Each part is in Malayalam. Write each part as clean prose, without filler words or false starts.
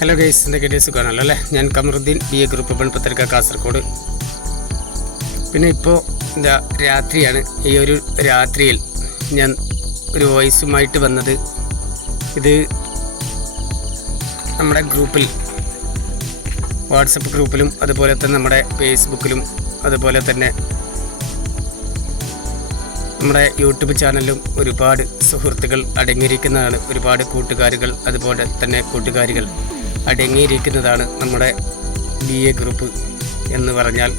ഹലോ ഗൈസ്, എന്തൊക്കെ സുഖമാണല്ലോ അല്ലേ? ഞാൻ കമറുദ്ദീൻ, BA ഗ്രൂപ്പ് പത്തനംതിട്ട കാസർഗോഡ്. പിന്നെ ഇപ്പോൾ എന്താ രാത്രിയാണ്. ഈ ഒരു രാത്രിയിൽ ഞാൻ ഒരു വോയിസുമായിട്ട് വന്നത്. ഇത് നമ്മുടെ ഗ്രൂപ്പിൽ, വാട്സപ്പ് ഗ്രൂപ്പിലും അതുപോലെ തന്നെ നമ്മുടെ ഫേസ്ബുക്കിലും അതുപോലെ തന്നെ നമ്മുടെ യൂട്യൂബ് ചാനലിലും ഒരുപാട് സുഹൃത്തുക്കൾ അടങ്ങിയിരിക്കുന്നതാണ്. ഒരുപാട് കൂട്ടുകാരികൾ അതുപോലെ തന്നെ കൂട്ടുകാരികൾ അടങ്ങിയിരിക്കുന്നതാണ് നമ്മുടെ BA ഗ്രൂപ്പ് എന്ന് പറഞ്ഞാൽ.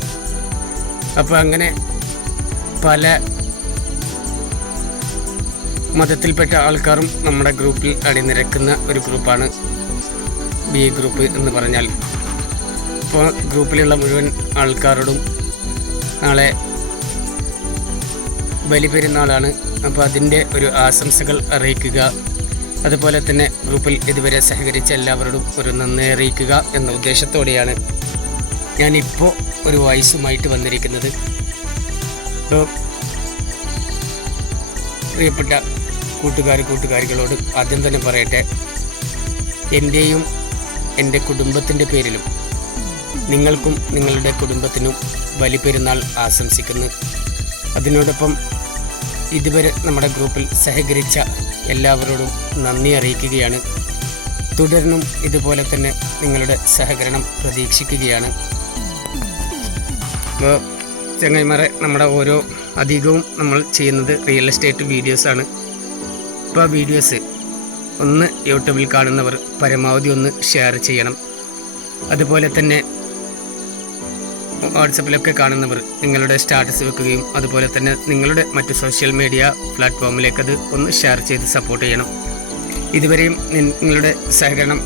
അപ്പോൾ അങ്ങനെ പല മതത്തിൽപ്പെട്ട ആൾക്കാരും നമ്മുടെ ഗ്രൂപ്പിൽ അണിനിരക്കുന്ന ഒരു ഗ്രൂപ്പാണ് BA ഗ്രൂപ്പ് എന്ന് പറഞ്ഞാൽ. ഇപ്പോൾ ഗ്രൂപ്പിലുള്ള മുഴുവൻ ആൾക്കാരോടും നാളെ ബലിപെരുന്നാളാണ്. അപ്പോൾ അതിൻ്റെ ഒരു ആശംസകൾ അറിയിക്കുക. അതുപോലെ തന്നെ ഗ്രൂപ്പിൽ ഇതുവരെ സഹകരിച്ച എല്ലാവരോടും ഒരു നന്ദി അറിയിക്കുക എന്ന ഉദ്ദേശത്തോടെയാണ് ഞാനിപ്പോൾ ഒരു വോയിസുമായിട്ട് വന്നിരിക്കുന്നത്. അപ്പോൾ പ്രിയപ്പെട്ട കൂട്ടുകാരികളോട് ആദ്യം തന്നെ പറയട്ടെ, എൻ്റെയും എൻ്റെ കുടുംബത്തിൻ്റെ പേരിലും നിങ്ങൾക്കും നിങ്ങളുടെ കുടുംബത്തിനും ബലിപെരുന്നാൾ ആശംസിക്കുന്നു. അതിനോടൊപ്പം ഇതുവരെ നമ്മുടെ ഗ്രൂപ്പിൽ സഹകരിച്ച എല്ലാവരോടും നന്ദി അറിയിക്കുകയാണ്. തുടർന്നും ഇതുപോലെ തന്നെ നിങ്ങളുടെ സഹകരണം പ്രതീക്ഷിക്കുകയാണ്. അപ്പോൾ ചങ്ങായിമാരെ, നമ്മുടെ ഓരോ അധികവും നമ്മൾ ചെയ്യുന്നത് റിയൽ എസ്റ്റേറ്റ് വീഡിയോസാണ്. അപ്പോൾ ആ വീഡിയോസ് ഒന്ന് യൂട്യൂബിൽ കാണുന്നവർ പരമാവധി ഒന്ന് ഷെയർ ചെയ്യണം. അതുപോലെ തന്നെ വാട്സപ്പിലൊക്കെ കാണുന്നവർ നിങ്ങളുടെ സ്റ്റാറ്റസ് വെക്കുകയും അതുപോലെ തന്നെ നിങ്ങളുടെ മറ്റ് സോഷ്യൽ മീഡിയ പ്ലാറ്റ്ഫോമിലേക്ക് അത് ഒന്ന് ഷെയർ ചെയ്ത് സപ്പോർട്ട് ചെയ്യണം. ഇതുവരെയും നിങ്ങളുടെ സഹകരണം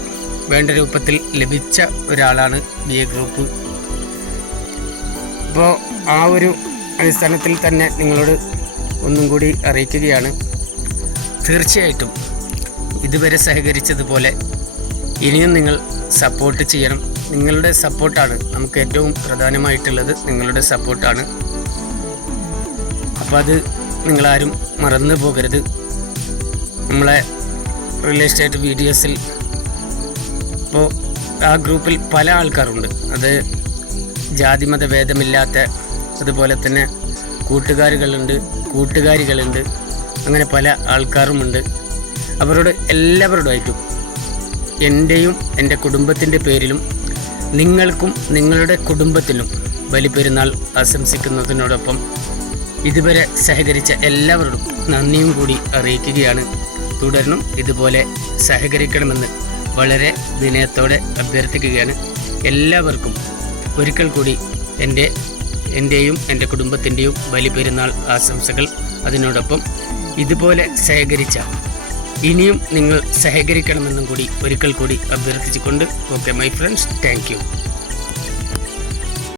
വേണ്ട രൂപത്തിൽ ലഭിച്ച ഒരാളാണ് BA ഗ്രൂപ്പ്. അപ്പോൾ ആ ഒരു അടിസ്ഥാനത്തിൽ തന്നെ നിങ്ങളോട് ഒന്നും കൂടി അറിയിക്കുകയാണ്. തീർച്ചയായിട്ടും ഇതുവരെ സഹകരിച്ചതുപോലെ ഇനിയും നിങ്ങൾ സപ്പോർട്ട് ചെയ്യണം. നിങ്ങളുടെ സപ്പോർട്ടാണ് നമുക്ക് ഏറ്റവും പ്രധാനമായിട്ടുള്ളത്. നിങ്ങളുടെ സപ്പോർട്ടാണ്. അപ്പോൾ അത് നിങ്ങളാരും മറന്നു പോകരുത്. നമ്മളെ റിയൽ എസ്റ്റേറ്റ് വീഡിയോസിൽ ഇപ്പോൾ ആ ഗ്രൂപ്പിൽ പല ആൾക്കാരുണ്ട്. അത് ജാതിമത ഭേദമില്ലാത്ത, അതുപോലെ തന്നെ കൂട്ടുകാരികളുണ്ട്, അങ്ങനെ പല ആൾക്കാരുമുണ്ട്. അവരോട് എല്ലാവരോടുമായിട്ടും എൻ്റെയും എൻ്റെ കുടുംബത്തിൻ്റെ പേരിലും നിങ്ങൾക്കും നിങ്ങളുടെ കുടുംബത്തിനും ബലിപെരുന്നാൾ ആശംസിക്കുന്നതിനോടൊപ്പം ഇതുവരെ സഹകരിച്ച എല്ലാവരോടും നന്ദിയും കൂടി അറിയിക്കുകയാണ്. തുടർന്നും ഇതുപോലെ സഹകരിക്കണമെന്ന് വളരെ വിനയത്തോടെ അഭ്യർത്ഥിക്കുകയാണ്. എല്ലാവർക്കും ഒരിക്കൽ കൂടി എൻ്റെയും എൻ്റെ കുടുംബത്തിൻ്റെയും ബലിപെരുന്നാൾ ആശംസകൾ. അതിനോടൊപ്പം ഇതുപോലെ സഹകരിച്ച ഇനിയും നിങ്ങൾ സഹകരിക്കണമെന്നും കൂടി ഒരിക്കൽ കൂടി അഭ്യർത്ഥിച്ചുകൊണ്ട്, okay my friends, thank U.